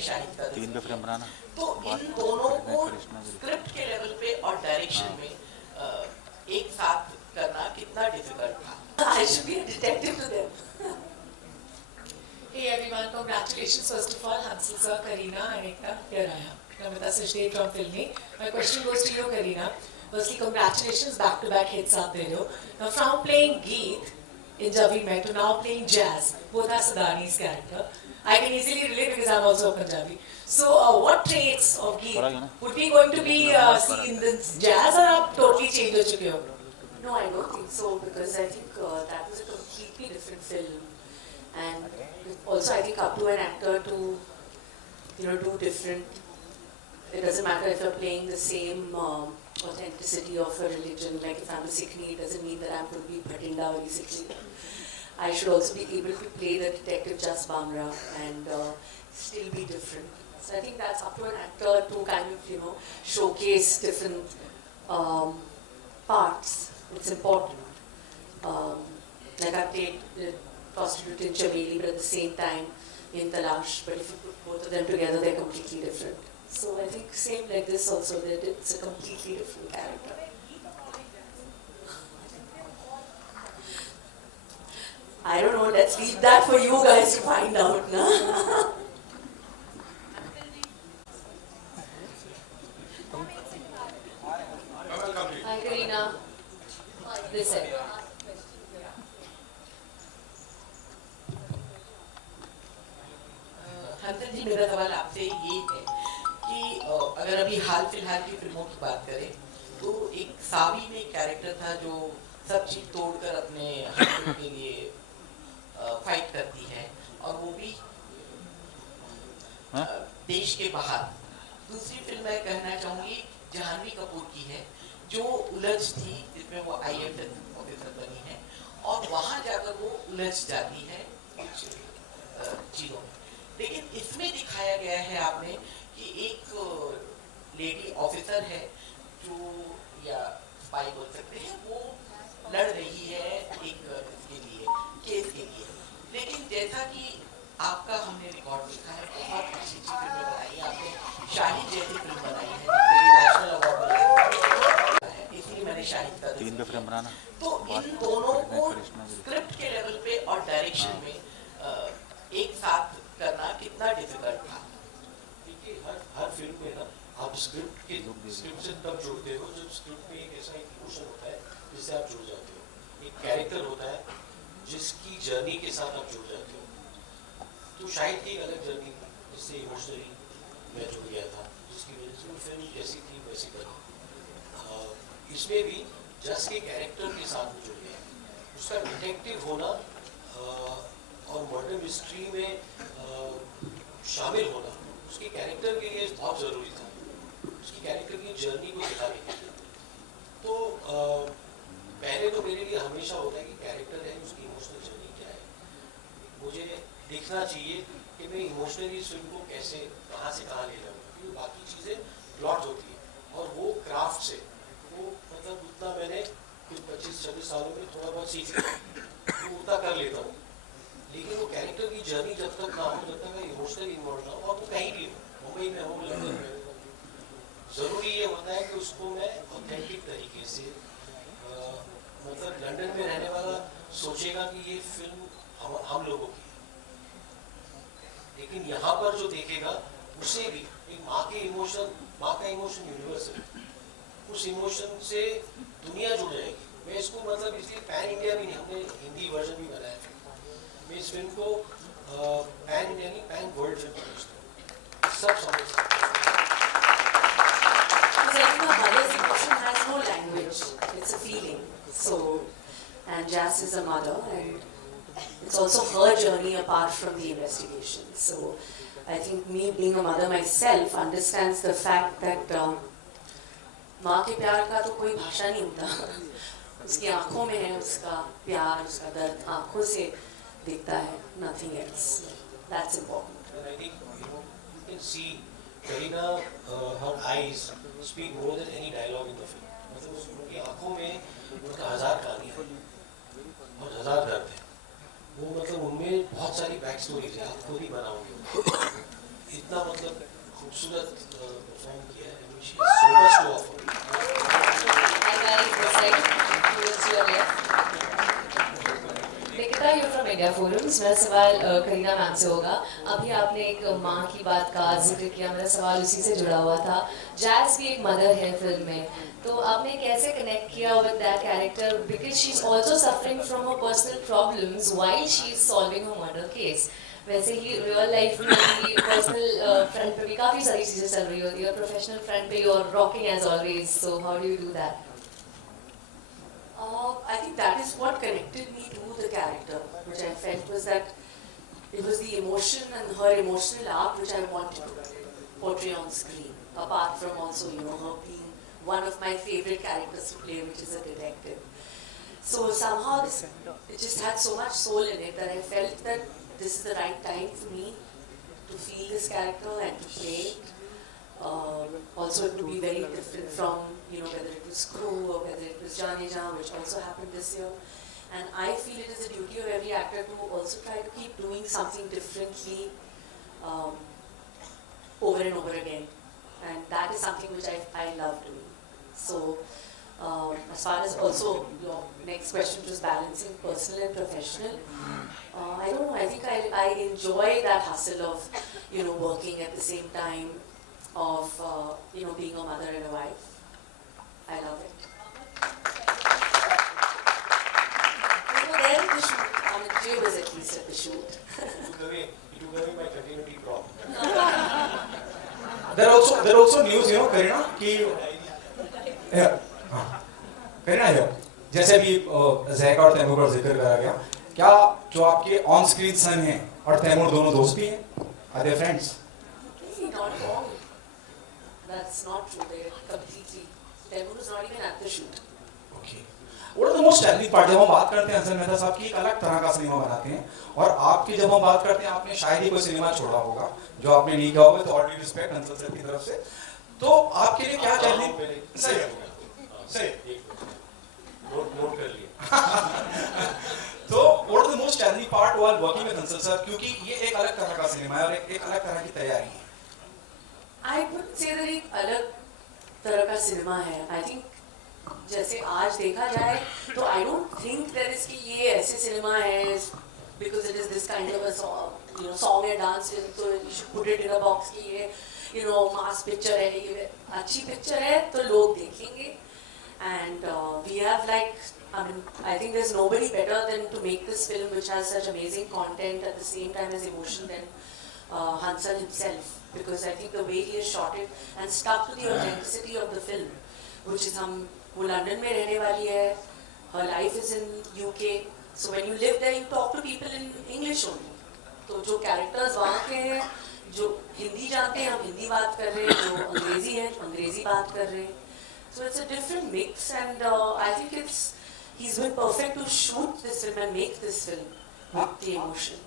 मैंने शाहिद का तीन पे फ्रेम बनाना। तो इन दोनों को स्क्रिप्ट के लेवल पे और डायरेक्शन में एक साथ करना कितना डिफिकल्ट था? I should be a detective to them. Hey everyone, congratulations first of all, Hansal sir, Kareena and Ekta. Here I am, Namita Sachdev from Filmy. My question goes to you, Kareena. Firstly, congratulations, back-to-back hits out there. Now from playing Geet in Jab We Met to now playing Jazz, both are Sadani's character. I can easily relate because I'm also a Punjabi. So what traits of Geet would be going to be seen in this Jazz or आप totally change हो चुके हो? No, I don't think so because I think that was a completely different film. And also I think up to an actor to do different. It doesn't matter if you're playing the same authenticity of a religion. Like if I'm a Sikhni, it doesn't mean that I'm going to be Bhatinda or Sikhni. I should also be able to play the detective Jas Bamra and still be different. So I think that's up to an actor to kind of showcase different parts. It's important. Like I played prostitute in Chameli, but at the same time in Talash. But if you put both of them together, they're completely different. So I think same like this also, that it's a completely different character. I don't know, let's leave that for you guys to find out, na? Hi Kareena. This side. हंसन जी, मेरा सवाल आपसे ये है कि अगर अभी हाल फिलहाल की फिल्मों की बात करें तो एक सावी में कैरेक्टर था जो सब चीज तोड़कर अपने हस्बैंड के लिए फाइट करती है और वो भी देश के बाहर। दूसरी फिल्म मैं कहना चाहूंगी जाह्नवी कपूर की है जो उलझ थी, जिसमें वो IAS ऑफिसर बनी है और वहां जाकर वो उलझ जाती है कुछ चीजों में। लेकिन इसमें दिखाया गया है आपने कि एक लेडी ऑफिसर है जो, या स्पाई बोल सकते हैं, वो लड़ रही है एक इसके लिए, केस के लिए। लेकिन जैसा कि आपका हमने रिकॉर्ड देखा है, बहुत अच्छी अच्छी फिल्में बनाई है आपने। शाहिद जैसी फिल्म बनाई है जिसके नेशनल अवार्ड मिला है, इसलिए मैंने शाहिद का तीन पे फ्रेम बनाना। तो इन दोनों को स्क्रिप्ट के लेवल पे और डायरेक्शन में एक साथ करना कितना डिफिकल्ट था? देखिए हर फिल्म में ना आप स्क्रिप्ट से तब जुड़ते हो जब स्क्रिप्ट में एक ऐसा एक इमोशन होता है जिससे आप जुड़ जाते हो, एक कैरेक्टर होता है जिसकी जर्नी के साथ आप जुड़ जाते हो। तो शायद एक अलग जर्नी थी जिससे इमोशनली मैं जुड़ गया था, जिसकी वजह से वो फिल्म जैसी थी वैसी बनी। इसमें भी जस के कैरेक्टर के साथ में जुड़ गया, उसका डिटेक्टिव होना और मर्डर मिस्ट्री में शामिल होना उसके कैरेक्टर के लिए बहुत ज़रूरी था, उसकी कैरेक्टर की जर्नी को दिखाने के लिए। तो पहले तो मेरे लिए हमेशा होता है कि कैरेक्टर है उसकी इमोशनल जर्नी क्या है, मुझे देखना चाहिए कि मैं इमोशनली इस फिल्म को कैसे कहाँ से कहाँ ले जाऊँ, क्योंकि बाकी चीज़ें प्लॉट होती है और वो क्राफ्ट से वो मतलब उतना मैंने 25-26 सालों में थोड़ा बहुत सीख लिया, तो उतना कर लेता हूँ। लेकिन वो कैरेक्टर की जर्नी जब तक ना हो, जब तक मैं इमोशनली इन्वॉल्व ना हो, और वो कहीं भी हो, मुंबई में हो, लंदन में हो, ज़रूरी ये होता है कि उसको मैं ऑथेंटिक तरीके से मतलब लंदन में रहने वाला सोचेगा कि ये फिल्म हम लोगों की है, लेकिन यहाँ पर जो देखेगा उसे भी एक माँ का इमोशन यूनिवर्सल, उस इमोशन से दुनिया जुड़ जाएगी। मैं इसको मतलब इसलिए पैन इंडिया भी नहीं, हमने हिंदी वर्जन भी बनाया है, मैं इस फिल्म को पैन इंडिया नहीं पैन वर्ल्ड फिल्म समझता हूँ, सब समझ सकते हैं। A mother's emotion has no language, it's a feeling. So, and Jazz is a mother, and it's also her journey apart from the investigation. So, I think me being a mother myself understands the fact that माँ के प्यार का तो कोई भाषा नहीं होता, उसकी आँखों में है उसका प्यार, उसका दर्द आँखों से दिखता है, nothing else. That's important. And I think you can see Kareena, her eyes speak more than any dialogue in the film. मतलब उनकी आँखों में उनका 1000 कहानियाँ हैं और 1000 दर्द है, वो मतलब उनमें बहुत सारी बैक स्टोरीज है, आप खुद ही बनाओगे। इतना मतलब खूबसूरत परफॉर्म किया है, she so much to offer. Nikita, you're from India Forums. मेरा सवाल करीना मैम से होगा. अभी आपने एक माँ की बात का जिक्र किया, मेरा सवाल उसी से जुड़ा हुआ था. जैज़ भी एक मदर है फिल्म में, तो आपने कैसे कनेक्ट किया with that character because she's also suffering from her personal problems while she's solving her murder case. वैसे ही रियल लाइफ में भी पर्सनल फ्रंट पे भी काफ़ी सारी चीज़ें चल रही होती है, प्रोफेशनल फ्रंट पे you're rocking as always. So how do you do that? I think that is what connected me to the character, which I felt was that it was the emotion and her emotional arc which I wanted to portray on screen, apart from also, you know, her being one of my favorite characters to play, which is a detective. So somehow it just had so much soul in it that I felt that this is the right time for me to feel this character and to play it. Also, it would be very different from, you know, whether it was Crew or whether it was Jaane Jaan, which also happened this year. And I feel it is a duty of every actor to also try to keep doing something differently over and over again. And that is something which I love doing. So, as far as also your next question was balancing personal and professional, I don't know, I think I enjoy that hustle of, you know, working at the same time, of you know, being a mother and a wife. I love it. We were there at the shoot. I mean, Jay was at least at the shoot. You took away my continuity prop. There are also news, you know, Karina, कि करीना है, जैसे भी Jack और तैमूर पर जिक्र करा गया, क्या जो आपके ऑन स्क्रीन सन हैं और तैमूर दोनों दोस्त भी हैं? Are they friends? Not at all. That's not true. They completely. Taimur is not even at the shoot. Okay. What is the most challenging part? जब हम बात करते हैं हसन मेहता साहब की, एक अलग तरह का सिनेमा बनाते हैं, और आपकी जब हम बात करते हैं, आपने शायद ही कोई सिनेमा छोड़ा होगा जो आपने नहीं किया होगा, तो all due respect Hansal sir की तरफ से. तो आपके लिए क्या चैलेंजिंग? सही नोट कर लिया. तो what is the most challenging part while working with Hansal sir, क्योंकि ये एक अलग तरह का सिनेमा है और एक अलग तरह की तैयारी है. I wouldn't say that एक अलग तरह का सिनेमा है. I think जैसे आज देखा जाए तो I don't think there is कि ये ऐसे सिनेमा है because it is this kind of a song, you know, song and dance film, so you should put it in a box कि ये, you know, mass picture है, ये अच्छी picture है तो लोग देखेंगे. And we have like, I mean, I think there's nobody better than to make this film which has such amazing content at the same time as emotion than Hansal himself, because I think the way he has shot it and stuck to the authenticity of the film, which is वो London में रहने वाली है, her life is in UK, so when you live there you talk to people in English only. तो जो characters वहाँ के हैं, जो हिंदी जानते हैं हम हिंदी बात कर रहे हैं, जो अंग्रेजी हैं अंग्रेजी बात कर रहे हैं. So it's a different mix, and I think he's been perfect to shoot this film and make this film with the emotion.